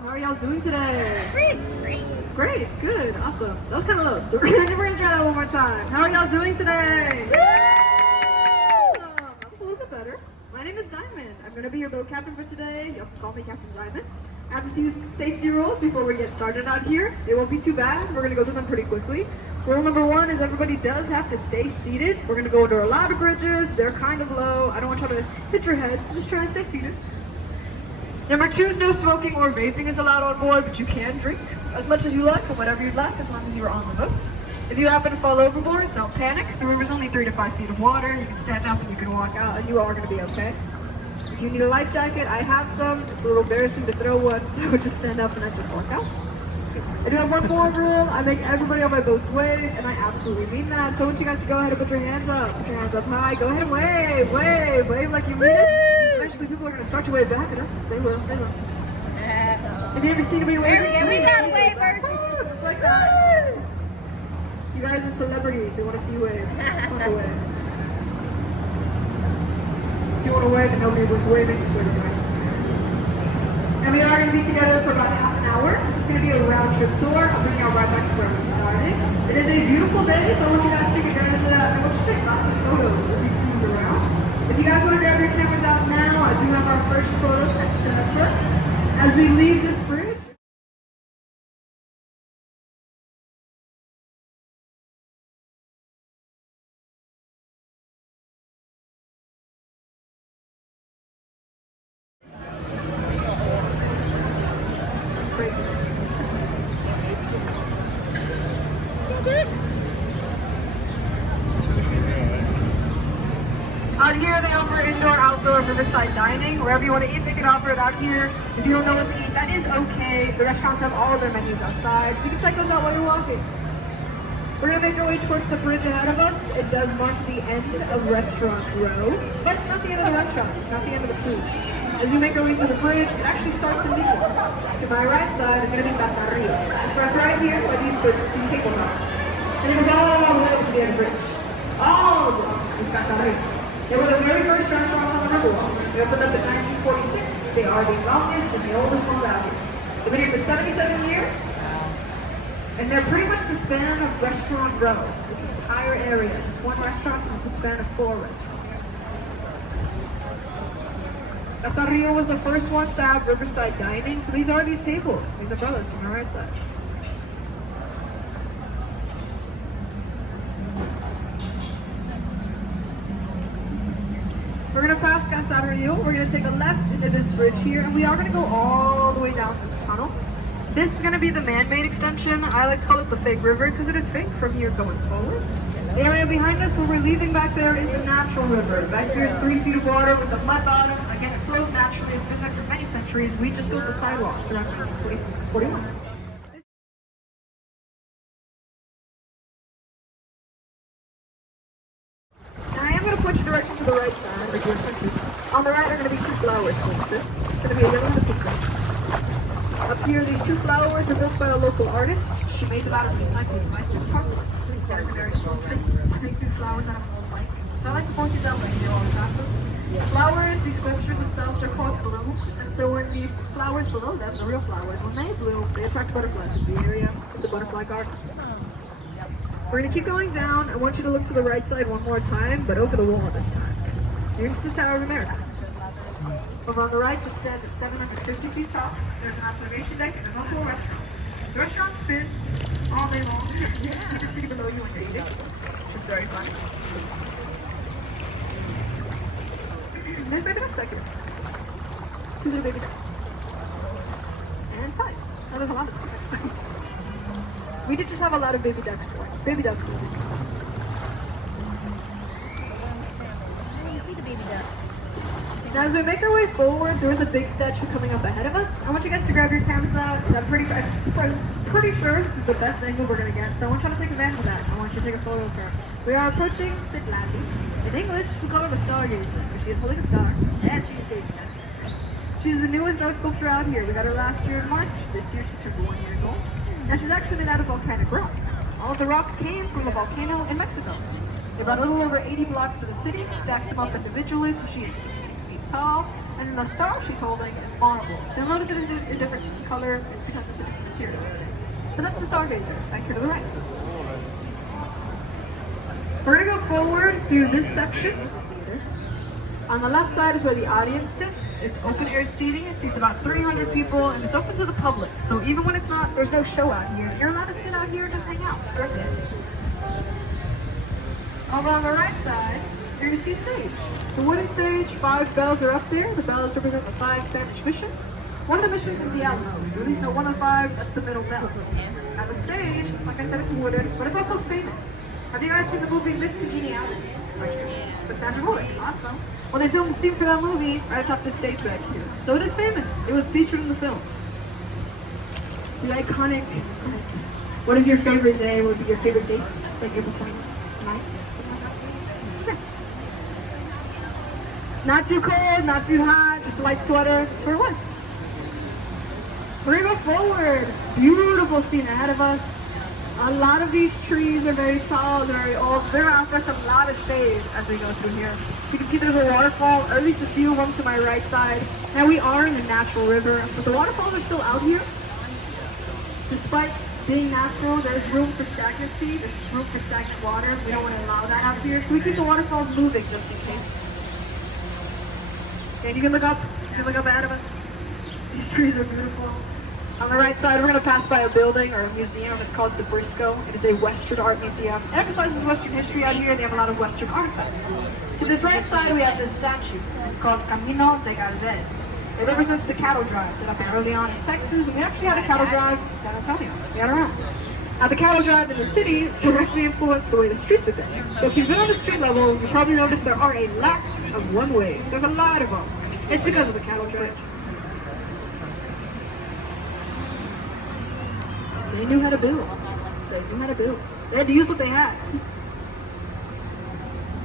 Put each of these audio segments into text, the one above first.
How are y'all doing today? Great. Great, good, awesome. That was kind of low, so we're gonna try that one more time. How are y'all doing today? Awesome. That was a little bit better. My name is Diamond. I'm gonna be your boat captain for today. You can call me Captain Diamond. I have a few safety rules before we get started out here. They won't be too bad. We're gonna go through them pretty quickly. Rule number one is everybody does have to stay seated. We're gonna go under a lot of bridges. They're kind of low. I don't want you to hit your head, so just try to stay seated. Number two is no smoking or vaping is allowed on board, but you can drink as much as you like and whatever you'd like as long as you're on the boat. If you happen to fall overboard, don't panic. The river's only 3 to 5 feet of water. You can stand up and you can walk out, and you are going to be okay. If you need a life jacket, I have some. It's a little embarrassing to throw one, so I would just stand up and I just walk out. I do have one more rule. I make everybody on my boats wave, and I absolutely mean that. So I want you guys to go ahead and put your hands up. Put your hands up high. Go ahead and wave like you mean it. Eventually people are going to start to wave back, and they will. Have you ever seen anybody wave? We got a waiver. Just like that. You guys are celebrities. They want to see you wave. Want to wave. If you want to wave and nobody was waving, just wave away. And we are going to be together for about half an hour. This is going to be a round trip tour. I'm bringing you right back to where we started. It is a beautiful day, so I want you guys to take advantage of that. I want you to take lots of photos as we cruise around. If you guys want to grab your cameras out now, I do have our first photo set up first. As we leave this bridge. Out here they offer indoor, outdoor, riverside dining. Wherever you want to eat, they can offer it out here. If you don't know what to eat, that is okay. The restaurants have all of their menus outside, so you can check those out while you're walking. We're going to make our way towards the bridge ahead of us. It does mark the end of Restaurant Row, but it's not the end of the restaurant. It's not the end of the food. As we make our way to the bridge, it actually starts immediately. To my right side is going to be Casa Rio. It's for us right here where these tables are. And it goes all the way to the end of the bridge. All the way to Casa Rio. They were the very first restaurants on the Riverwalk. They opened up in 1946. They are the longest and the oldest ones out here. They've been here for 77 years. And they're pretty much the span of Restaurant Row. This entire area, just one restaurant, and it's a span of 4 restaurants. Casa Rio was the first ones to have riverside dining, so these are these tables. These umbrellas on the right side. We're going to pass Casa Rio. We're going to take a left into this bridge here, and we are going to go all the way down this tunnel. This is going to be the man-made extension. I like to call it the fake river because it is fake from here going forward. The area behind us where we're leaving back there is the natural river. Back here is 3 feet of water with a mud bottom. Again, it flows naturally. It's been there for many centuries. We just built the sidewalks around 1941. Now I am going to point your direction to the right side. On the right are going to be 2 flowers. It's going to be a yellow and a pink one. Up here, these 2 flowers were built by a local artist. She made them out of recycled plastic parts. They're very small trees. Take 2 flowers out of an old bike. So I like to point these out like they all got them. The flowers, these sculptures themselves, are called bloom. And so when the flowers below them, the real flowers, when they bloom, they attract butterflies in the area. It's a butterfly garden. We're going to keep going down. I want you to look to the right side one more time, but over the wall this time. Here's the Tower of America. Over on the right, it stands at 750 feet tall. There's an observation deck and there's also a restaurant. The restaurant spins all day long. You can see below you when you're eating, which is very fun. There's baby ducks back here. 2 little baby ducks. And 5. Now there's a lot of them. We did just have a lot of baby ducks born. Baby ducks. Now as we make our way forward, there is a big statue coming up ahead of us. I want you guys to grab your cameras out. I'm pretty sure this is the best angle we're going to get, so I want you to take advantage of that. I want you to take a photo of her. We are approaching Citlali. In English, we call her the Stargazer. She is holding a star, and she is baby duck. She's the newest art sculpture out here. We got her last year in March. This year she turned 1 year old. And she's actually made out of volcanic rock. All of the rocks came from a volcano in Mexico. They brought a little over 80 blocks to the city, stacked them up individually, so she is 16 feet tall. And then the star she's holding is marble. So you'll notice it is a different color. It's because it's a different material. So that's the stargazer, back here to the right. We're gonna go forward through this section. On the left side is where the audience sits. It's open air seating. It seats about 300 people, and it's open to the public. So even when it's not, there's no show out here, you're allowed to sit out here and just hang out. Over on the right side, you're gonna see stage. The wooden stage, 5 bells are up there. The bells represent the 5 Spanish missions. One of the missions is the Alamo, so at least know one of 5, that's the middle bell. Now the stage, like I said, it's wooden, but it's also famous. Have you guys seen the movie Miss Congeniality? With Sandra Bullock. Awesome. Well, they filmed a scene for that movie right atop this stage back here. So it is famous. It was featured in the film. The iconic. What is your favorite day? What was your favorite date? Like April 29th? Not too cold, not too hot, just a light sweater. That's where it was. We're gonna go forward. Beautiful scene ahead of us. A lot of these trees are very tall, they're very old. They're offering a lot of shade as we go through here. You can see there's a waterfall, or at least a few of them to my right side. Now we are in a natural river, but the waterfalls are still out here. Despite being natural, there's room for stagnancy, there's room for stagnant water. We don't want to allow that out here, so we keep the waterfalls moving just in case. And you can look up ahead of us. These trees are beautiful. On the right side, we're going to pass by a building or a museum. It's called the Briscoe. It is a Western art museum. It emphasizes Western history out here. They have a lot of Western artifacts. To this right side, we have this statue. It's called Camino de Galvez. It represents the cattle drive that happened early on in Texas. And we actually had a cattle drive in San Antonio. We had around. Now, the cattle drive in the city directly influenced the way the streets are built. So if you've been on the street level, you probably noticed there are a lot of one-ways. There's a lot of them. It's because of the cattle drive. They knew how to build. They knew how to build. They had to use what they had.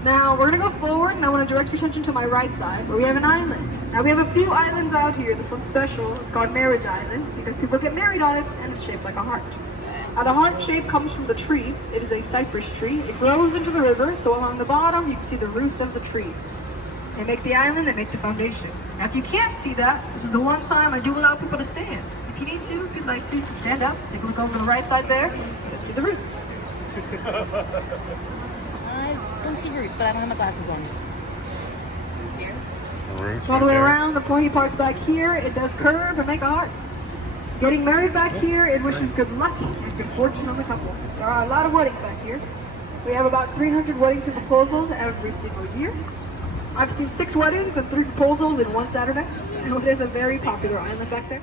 Now, we're going to go forward, and I want to direct your attention to my right side, where we have an island. Now, we have a few islands out here. This one's special. It's called Marriage Island, because people get married on it, and it's shaped like a heart. Now, the heart shape comes from the tree. It is a cypress tree. It grows into the river, so along the bottom, you can see the roots of the tree. They make the island, they make the foundation. Now, if you can't see that, this is the one time I do allow people to stand. If you need to, if you'd like to, stand up, take a look over the right side there, you'll see the roots. I don't see roots, but I don't have my glasses on. Here? Roots All the way right there. around, the pointy parts back here, it does curve and make a heart. Getting married back here, it wishes good luck and good fortune on the couple. There are a lot of weddings back here. We have about 300 weddings and proposals every single year. I've seen 6 weddings and 3 proposals in one Saturday, so it is a very popular island back there.